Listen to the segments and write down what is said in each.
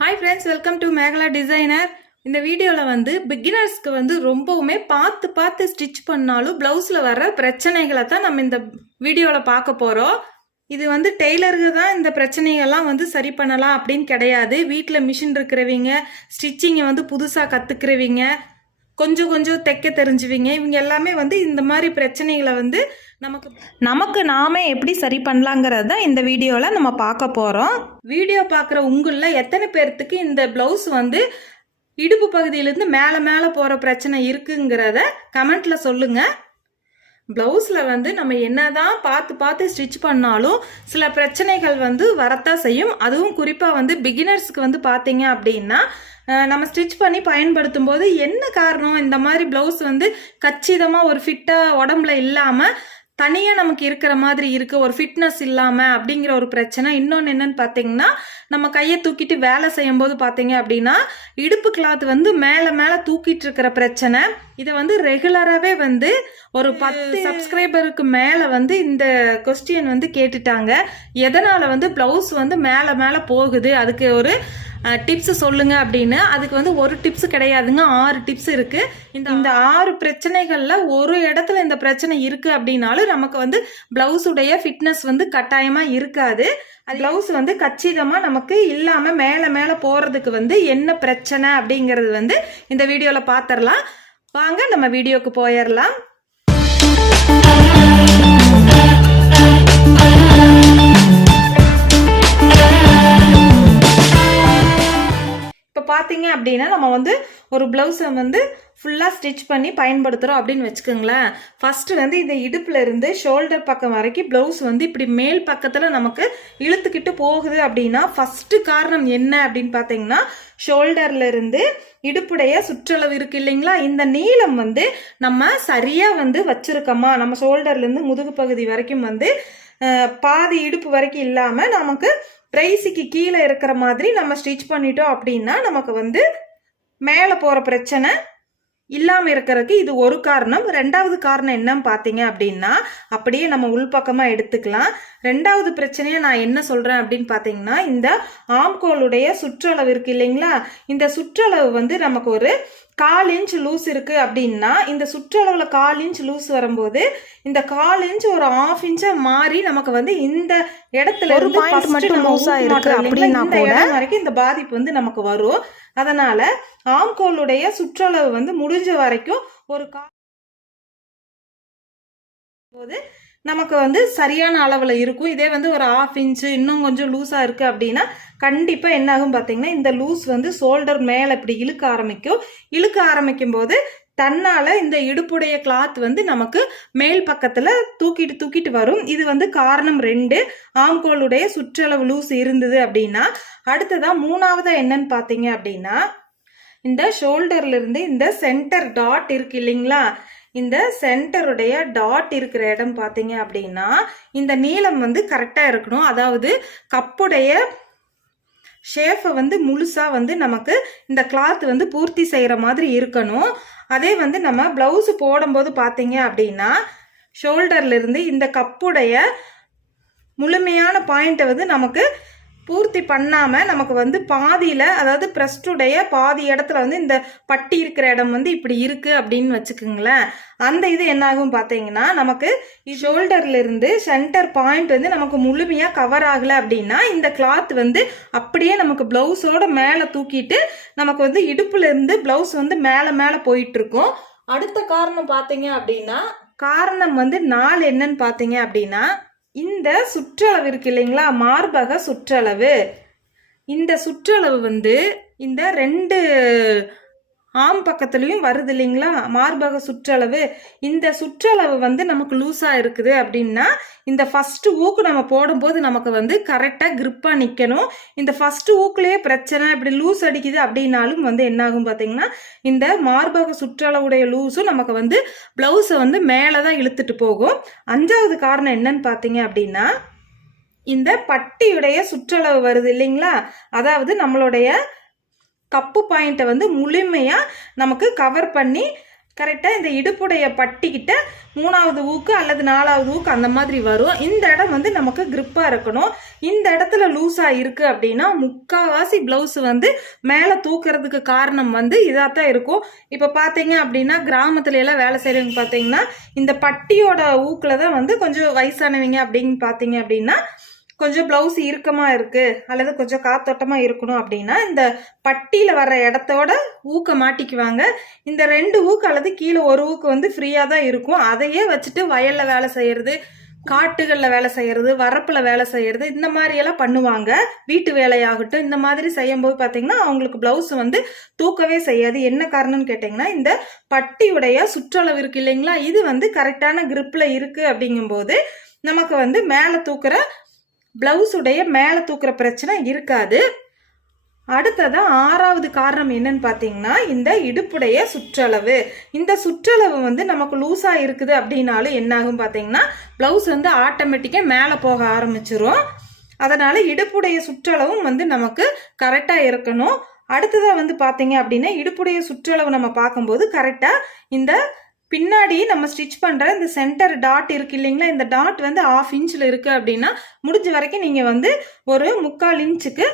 Hi friends, welcome to Megala designer. இந்த வீடியோவில் வந்து பிகினர்ஸ்க்கு வந்து ரொம்பவுமே பார்த்து பார்த்து ஸ்டிச் பண்ணாலும் ப்ளவுஸில் வர பிரச்சனைகளை தான் நம்ம இந்த வீடியோவில் பார்க்க போகிறோம். இது வந்து டெய்லருக்கு தான் இந்த பிரச்சனைகள்லாம் வந்து சரி பண்ணலாம் அப்படின்னு கிடையாது. வீட்டில் மிஷின் இருக்கிறவங்க, ஸ்டிச்சிங்கை வந்து புதுசாக கற்றுக்கிறவங்க, கொஞ்சம் கொஞ்சம் தைக்க தெரிஞ்சுவீங்க, இவங்க எல்லாமே வந்து இந்த மாதிரி பிரச்சனைகளை வந்து நமக்கு நாமே எப்படி சரி பண்ணலாங்கிறது தான் இந்த வீடியோவில் நம்ம பார்க்க போகிறோம். வீடியோ பார்க்குற உங்களில் எத்தனை பேர்த்துக்கு இந்த ப்ளவுஸ் வந்து இடுப்பு பகுதியிலேருந்து மேலே மேலே போகிற பிரச்சனை இருக்குங்கிறத கமெண்ட்டில் சொல்லுங்கள். ப்ளவுஸில் வந்து நம்ம என்னதான் பார்த்து பார்த்து ஸ்டிச் பண்ணாலும் சில பிரச்சனைகள் வந்து வரத்தான் செய்யும். அதுவும் குறிப்பாக வந்து பிகினர்ஸ்க்கு வந்து பார்த்தீங்க அப்படின்னா நம்ம ஸ்டிச் பண்ணி பயன்படுத்தும் போது என்ன காரணம் இந்த மாதிரி ப்ளவுஸ் வந்து கச்சிதமாக ஒரு ஃபிட்டாக உடம்புல இல்லாமல் தனியாக நமக்கு இருக்கிற மாதிரி இருக்குது, ஒரு ஃபிட்னஸ் இல்லாமல் அப்படிங்கிற ஒரு பிரச்சனை. இன்னொன்று என்னன்னு பார்த்தீங்கன்னா, நம்ம கையை தூக்கிட்டு வேலை செய்யும் போது பார்த்தீங்க அப்படின்னா இடுப்பு கிளாத் வந்து மேலே மேலே தூக்கிட்டு இருக்கிற பிரச்சனை. இதை வந்து ரெகுலராகவே வந்து ஒரு 10 சப்ஸ்கிரைபருக்கு மேலே வந்து இந்த கொஸ்டின் வந்து கேட்டுட்டாங்க. எதனால் வந்து ப்ளவுஸ் வந்து மேலே மேலே போகுது, அதுக்கு ஒரு டிப்ஸ் சொல்லுங்க அப்படின்னு. அதுக்கு வந்து ஒரு டிப்ஸ் கிடையாதுங்க, 6 டிப்ஸ் இருக்கு. இந்த 6 பிரச்சனைகள்ல ஒரு இடத்துல இந்த பிரச்சனை இருக்கு அப்படின்னாலும் நமக்கு வந்து பிளவுஸுடைய ஃபிட்னஸ் வந்து கட்டாயமா இருக்காது. பிளவுஸ் வந்து கச்சிதமா நமக்கு இல்லாம மேல மேல போறதுக்கு வந்து என்ன பிரச்சனை அப்படிங்கிறது வந்து இந்த வீடியோல பாத்திரலாம். வாங்க நம்ம வீடியோக்கு போயிடலாம். பார்த்தீங்க அப்படின்னா நம்ம வந்து ஒரு ப்ளவுஸை வந்து ஃபுல்லாக ஸ்டிச் பண்ணி பயன்படுத்துகிறோம் அப்படின்னு வச்சுக்கோங்களேன். ஃபஸ்ட்டு வந்து இந்த இடுப்பில் இருந்து ஷோல்டர் பக்கம் வரைக்கும் ப்ளவுஸ் வந்து இப்படி மேல் பக்கத்தில் நமக்கு இழுத்துக்கிட்டு போகுது அப்படின்னா ஃபஸ்ட்டு காரணம் என்ன அப்படின்னு பார்த்தீங்கன்னா, ஷோல்டர்ல இருந்து இடுப்புடைய சுற்றளவு இருக்கு இல்லைங்களா, இந்த நீளம் வந்து நம்ம சரியாக வந்து வச்சுருக்கோமா, நம்ம ஷோல்டர்லேருந்து முதுகு பகுதி வரைக்கும் வந்து பாதி இடுப்பு வரைக்கும் இல்லாமல் நமக்கு பிரைஸுக்கு கீழே இருக்கிற மாதிரி நம்ம ஸ்டிச் பண்ணிட்டோம் அப்படின்னா நமக்கு வந்து மேலே போகிற பிரச்சனை இல்லாமல் இருக்கிறதுக்கு இது ஒரு காரணம். ரெண்டாவது காரணம் என்னன்னு பார்த்தீங்க அப்படின்னா, அப்படியே நம்ம உள்பக்கமாக எடுத்துக்கலாம். ரெண்டாவது பிரச்சனையை நான் என்ன சொல்கிறேன் அப்படின்னு பார்த்தீங்கன்னா, இந்த ஆம்கோலுடைய சுற்றளவு இருக்கு இல்லைங்களா, இந்த சுற்றளவு வந்து நமக்கு ஒரு 1/4 இன்ச் லூஸ் இருக்கு அப்படின்னா, இந்த சுற்றளவுல 1/4 இன்ச் லூஸ் வரும்போது இந்த 1/4 இன்ச் ஒரு 1/2 இன்ச்சா மாறி நமக்கு வந்து இந்த இடத்துல ஒரு பாயிண்ட் மட்டும் லூஸா இருக்கு அப்படின்னா கூட வரைக்கும் இந்த பாதிப்பு வந்து நமக்கு வரும். அதனால ஆம்கோலுடைய சுற்றளவு வந்து முடிஞ்ச வரைக்கும் ஒரு போது நமக்கு வந்து சரியான அளவில் இருக்கும். இதே வந்து ஒரு 1/2 இன்ச்சு இன்னும் கொஞ்சம் லூஸாக இருக்குது அப்படின்னா கண்டிப்பாக என்ன ஆகும் பார்த்தீங்கன்னா, இந்த லூஸ் வந்து ஷோல்டர் மேலே இப்படி இழுக்க ஆரம்பிக்கும் போது தன்னால் இந்த இடுப்புடைய கிளாத் வந்து நமக்கு மேல் பக்கத்தில் தூக்கிட்டு வரும். இது வந்து காரணம் 2, ஆம்கோலுடைய சுற்றளவு லூஸ் இருந்தது அப்படின்னா. அடுத்ததான் மூணாவதாக என்னன்னு பார்த்தீங்க அப்படின்னா, இந்த ஷோல்டர்ல இருந்து இந்த சென்டர் டாட் இருக்கு இல்லைங்களா, இந்த சென்டருடைய டாட் இருக்கிற இடம் பார்த்தீங்க அப்படின்னா இந்த நீளம் வந்து கரெக்டாக இருக்கணும். அதாவது கப்புடைய ஷேஃபை வந்து முழுசாக வந்து நமக்கு இந்த கிளாத் வந்து பூர்த்தி செய்கிற மாதிரி இருக்கணும். அதே வந்து நம்ம ப்ளவுஸு போடும்போது பார்த்தீங்க அப்படின்னா ஷோல்டர்ல இருந்து இந்த கப்புடைய முழுமையான பாயிண்ட்டை வந்து நமக்கு பூர்த்தி பண்ணாமல் நமக்கு வந்து பாதியில், அதாவது பிரஸ்டுடைய பாதி இடத்துல வந்து இந்த பட்டி இருக்கிற இடம் வந்து இப்படி இருக்குது அப்படின்னு வச்சுக்கோங்களேன். அந்த இது என்ன ஆகும் பார்த்தீங்கன்னா, நமக்கு ஷோல்டர்ல இருந்து சென்டர் பாயிண்ட் வந்து நமக்கு முழுமையாக கவர் ஆகலை அப்படின்னா இந்த கிளாத் வந்து அப்படியே நமக்கு ப்ளவுஸோட மேலே தூக்கிட்டு நமக்கு வந்து இடுப்புல இருந்து ப்ளவுஸ் வந்து மேலே மேலே போயிட்டு இருக்கும். அடுத்த காரணம் பார்த்தீங்க அப்படின்னா, காரணம் வந்து 4 என்னன்னு பார்த்தீங்க அப்படின்னா, இந்த சுற்றளவு இருக்கு இல்லைங்களா, மார்பக சுற்றளவு. இந்த சுற்றளவு வந்து இந்த 2 ஆம் பக்கத்துலையும் வருது இல்லைங்களா மார்பக சுற்றளவு. இந்த சுற்றளவு வந்து நமக்கு லூஸாக இருக்குது அப்படின்னா இந்த ஃபர்ஸ்ட் ஊக்கு நம்ம போடும்போது நமக்கு வந்து கரெக்டாக கிரிப்பாக நிற்கணும். இந்த ஃபர்ஸ்ட் ஊக்குலேயே பிரச்சனை, இப்படி லூஸ் அடிக்குது அப்படின்னாலும் வந்து என்னாகும் பார்த்தீங்கன்னா, இந்த மார்பக சுற்றளவுடைய லூஸும் நமக்கு வந்து ப்ளவுஸை வந்து மேலே தான் இழுத்துட்டு போகும். 5வது காரணம் என்னன்னு பார்த்தீங்க அப்படின்னா, இந்த பட்டியுடைய சுற்றளவு வருது இல்லைங்களா, அதாவது நம்மளுடைய கப்பு பாயிண்ட்டை வந்து முழுமையாக நமக்கு கவர் பண்ணி கரெக்டாக இந்த இடுப்புடைய பட்டிக்கிட்ட 3வது ஊக்கு அல்லது 4வது ஊக்கு அந்த மாதிரி வரும். இந்த இடம் வந்து நமக்கு கிரிப்பாக இருக்கணும். இந்த இடத்துல லூஸாக இருக்குது அப்படின்னா முக்கால்வாசி ப்ளவுஸ் வந்து மேலே தூக்குறதுக்கு காரணம் வந்து இதாக தான் இருக்கும். இப்போ பார்த்தீங்க அப்படின்னா கிராமத்துல எல்லாம் வேலை செய்கிறவங்க பார்த்தீங்கன்னா இந்த பட்டியோட ஊக்கில் தான் வந்து கொஞ்சம் வயசானவங்க அப்படின்னு பார்த்தீங்க அப்படின்னா கொஞ்சம் ப்ளவுஸ் இறுக்கமாக இருக்குது அல்லது கொஞ்சம் காத்தோட்டமாக இருக்கணும் அப்படின்னா இந்த பட்டியில் வர்ற இடத்தோட ஊக்க மாட்டிக்குவாங்க. இந்த 2 ஊக்கு அல்லது கீழே 1 ஊக்கு வந்து ஃப்ரீயாக தான் இருக்கும். அதையே வச்சுட்டு வயலில் வேலை செய்கிறது, காட்டுகளில் வேலை செய்கிறது, வரப்பில் வேலை செய்கிறது, இந்த மாதிரியெல்லாம் பண்ணுவாங்க. வீட்டு வேலையாகட்டும் இந்த மாதிரி செய்யும்போது பார்த்தீங்கன்னா அவங்களுக்கு ப்ளவுஸ் வந்து தூக்கவே செய்யாது. என்ன காரணம்னு கேட்டிங்கன்னா இந்த பட்டியுடைய சுற்றளவு இருக்கு இல்லைங்களா, இது வந்து கரெக்டான கிரிப்பில் இருக்குது. அப்படிங்கும்போது நமக்கு வந்து மேலே தூக்குற ப்ளவுஸுடைய மேலே தூக்குற பிரச்சனை இருக்காது. அடுத்ததான் 6வது காரணம் என்னன்னு பார்த்தீங்கன்னா இந்த இடுப்புடைய சுற்றளவு. இந்த சுற்றளவு வந்து நமக்கு லூஸாக இருக்குது அப்படின்னாலும் என்னாகும் பார்த்தீங்கன்னா ப்ளவுஸ் வந்து ஆட்டோமேட்டிக்காக மேலே போக ஆரம்பிச்சிரும். அதனால இடுப்புடைய சுற்றளவும் வந்து நமக்கு கரெக்டாக இருக்கணும். அடுத்ததாக வந்து பார்த்தீங்க அப்படின்னா இடுப்புடைய சுற்றளவு நம்ம பார்க்கும்போது கரெக்டாக இந்த பின்னாடி நம்ம ஸ்டிச் பண்ணுற இந்த சென்டர் டாட் இருக்கு இல்லைங்களா, இந்த டாட் வந்து 1/2 இன்ச்சில் இருக்குது அப்படின்னா முடிஞ்ச வரைக்கும் நீங்கள் வந்து ஒரு 3/4 இன்ச்சுக்கு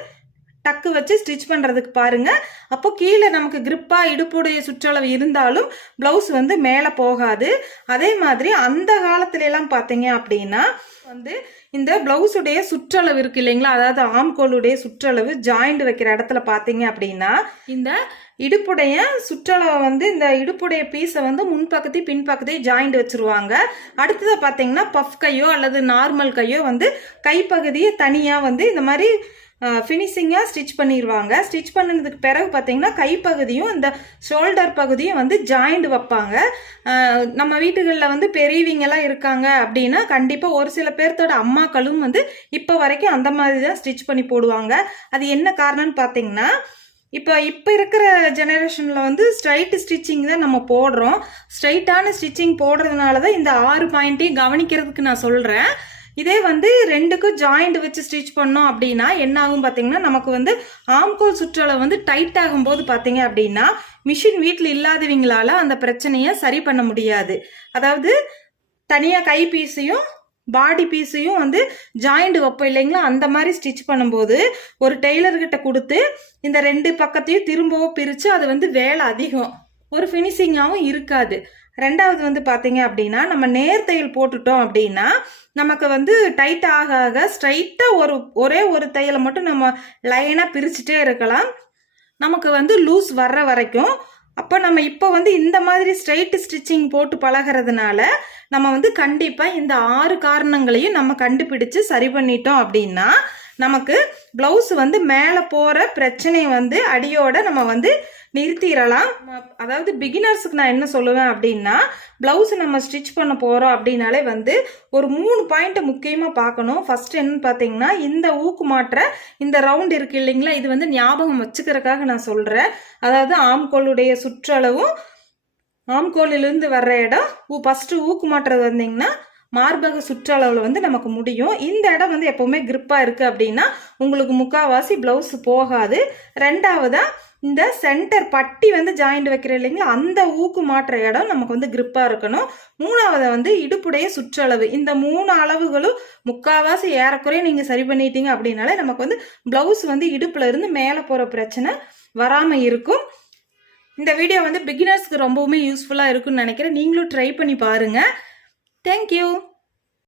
டக்கு வச்சு ஸ்டிச் பண்ணுறதுக்கு பாருங்கள். அப்போ கீழே நமக்கு கிரிப்பாக இடுப்புடைய சுற்றளவு இருந்தாலும் ப்ளவுஸ் வந்து மேலே போகாது. அதே மாதிரி அந்த காலத்துலலாம் பார்த்தீங்க அப்படின்னா வந்து இந்த ப்ளவுஸுடைய சுற்றளவு இருக்கு இல்லைங்களா, அதாவது ஆம்கோலுடைய சுற்றளவு ஜாயிண்ட் வைக்கிற இடத்துல பார்த்தீங்க அப்படின்னா இந்த இடுப்புடைய சுற்றளவை வந்து இந்த இடுப்புடைய பீஸை வந்து முன்பக்கத்தையும் பின்பக்கத்தையும் ஜாயிண்ட் வச்சுருவாங்க. அடுத்ததை பார்த்தீங்கன்னா பஃப் கையோ அல்லது நார்மல் கையோ வந்து கைப்பகுதியை தனியாக வந்து இந்த மாதிரி ஃபினிஷிங்காக ஸ்டிச் பண்ணிடுவாங்க. ஸ்டிச் பண்ணதுக்கு பிறகு பார்த்தீங்கன்னா கைப்பகுதியும் இந்த ஷோல்டர் பகுதியும் வந்து ஜாயிண்ட் வைப்பாங்க. நம்ம வீட்டுகளில் வந்து பெரியவங்கெல்லாம் இருக்காங்க அப்படின்னா கண்டிப்பாக ஒரு சில பேர்த்தோட அம்மாக்களும் வந்து இப்போ வரைக்கும் அந்த மாதிரி தான் ஸ்டிச் பண்ணி போடுவாங்க. அது என்ன காரணம்னு பார்த்தீங்கன்னா இப்போ இருக்கிற ஜெனரேஷனில் வந்து ஸ்ட்ரைட் ஸ்டிச்சிங் தான் நம்ம போடுறோம். ஸ்ட்ரைட்டான ஸ்டிச்சிங் போடுறதுனால தான் இந்த 6 பாயிண்ட்டையும் கவனிக்கிறதுக்கு நான் சொல்கிறேன். இதே வந்து 2க்கும் ஜாயிண்ட் வச்சு ஸ்டிச் பண்ணோம் அப்படின்னா என்ன ஆகும் பார்த்தீங்கன்னா நமக்கு வந்து ஆம்கோல் சுற்றளவு வந்து டைட் ஆகும்போது பார்த்தீங்க அப்படின்னா மிஷின் வீட்டில் இல்லாதவங்களால அந்த பிரச்சனையை சரி பண்ண முடியாது. அதாவது தனியாக கை பீஸையும் பாடி பீஸையும் வந்து ஜாயிண்ட் வைப்போம் இல்லைங்களா, அந்த மாதிரி ஸ்டிச் பண்ணும்போது ஒரு டெய்லர்கிட்ட கொடுத்து இந்த 2 பக்கத்தையும் திரும்பவும் பிரித்து அது வந்து வேலை அதிகம், ஒரு ஃபினிஷிங்காகவும் இருக்காது. 2வது வந்து பார்த்தீங்க அப்படின்னா நம்ம நேர் தையல் போட்டுட்டோம் அப்படின்னா நமக்கு வந்து டைட் ஆக ஆக ஸ்ட்ரைட்டாக ஒரே ஒரு தையலை மட்டும் நம்ம லைனாக பிரிச்சுட்டே இருக்கலாம், நமக்கு வந்து லூஸ் வர்ற வரைக்கும். அப்போ நம்ம இப்போ வந்து இந்த மாதிரி ஸ்ட்ரைட் ஸ்டிச்சிங் போட்டு பழகிறதுனால நம்ம வந்து கண்டிப்பாக இந்த 6 காரணங்களையும் நம்ம கண்டுபிடிச்சு சரி பண்ணிட்டோம் அப்படின்னா நமக்கு ப்ளவுஸ் வந்து மேலே போகிற பிரச்சனையை வந்து அடியோட நம்ம வந்து நிறுத்திடலாம். அதாவது பிகினர்ஸுக்கு நான் என்ன சொல்லுவேன் அப்படின்னா ப்ளவுஸ் நம்ம ஸ்டிச் பண்ண போகிறோம் அப்படின்னாலே வந்து ஒரு 3 பாயிண்ட்டை முக்கியமாக பார்க்கணும். ஃபர்ஸ்ட் என்னன்னு பார்த்தீங்கன்னா இந்த ஊக்கு மாற்ற இந்த ரவுண்ட் இருக்கு இல்லைங்களா, இது வந்து ஞாபகம் வச்சுக்கிறதுக்காக நான் சொல்கிறேன். அதாவது ஆம்கோலுடைய சுற்றளவும் ஆம்கோலிலிருந்து வர்ற இடம் ஃபஸ்ட்டு ஊக்கு மாற்றுறது வந்தீங்கன்னா மார்பக சுற்றளவில் வந்து நமக்கு முடியும். இந்த இடம் வந்து எப்போவுமே கிரிப்பாக இருக்குது அப்படின்னா உங்களுக்கு முக்கால்வாசி ப்ளவுஸ் போகாது. 2வதா இந்த சென்டர் பட்டி வந்து ஜாயிண்ட் வைக்கிற இல்லைங்களா, அந்த ஊக்கு மாற்ற இடம் நமக்கு வந்து கிரிப்பாக இருக்கணும். 3வதை வந்து இடுப்புடைய சுற்றளவு. இந்த 3 அளவுகளும் முக்கால்வாசி ஏறக்குறைய நீங்கள் சரி பண்ணிட்டீங்க அப்படின்னாலே நமக்கு வந்து ப்ளவுஸ் வந்து இடுப்புல இருந்து மேலே போகிற பிரச்சனை வராமல் இருக்கும். இந்த வீடியோ வந்து பிகினர்ஸ்க்கு ரொம்பவுமே யூஸ்ஃபுல்லாக இருக்குன்னு நினைக்கிறேன். நீங்களும் ட்ரை பண்ணி பாருங்கள். Thank you.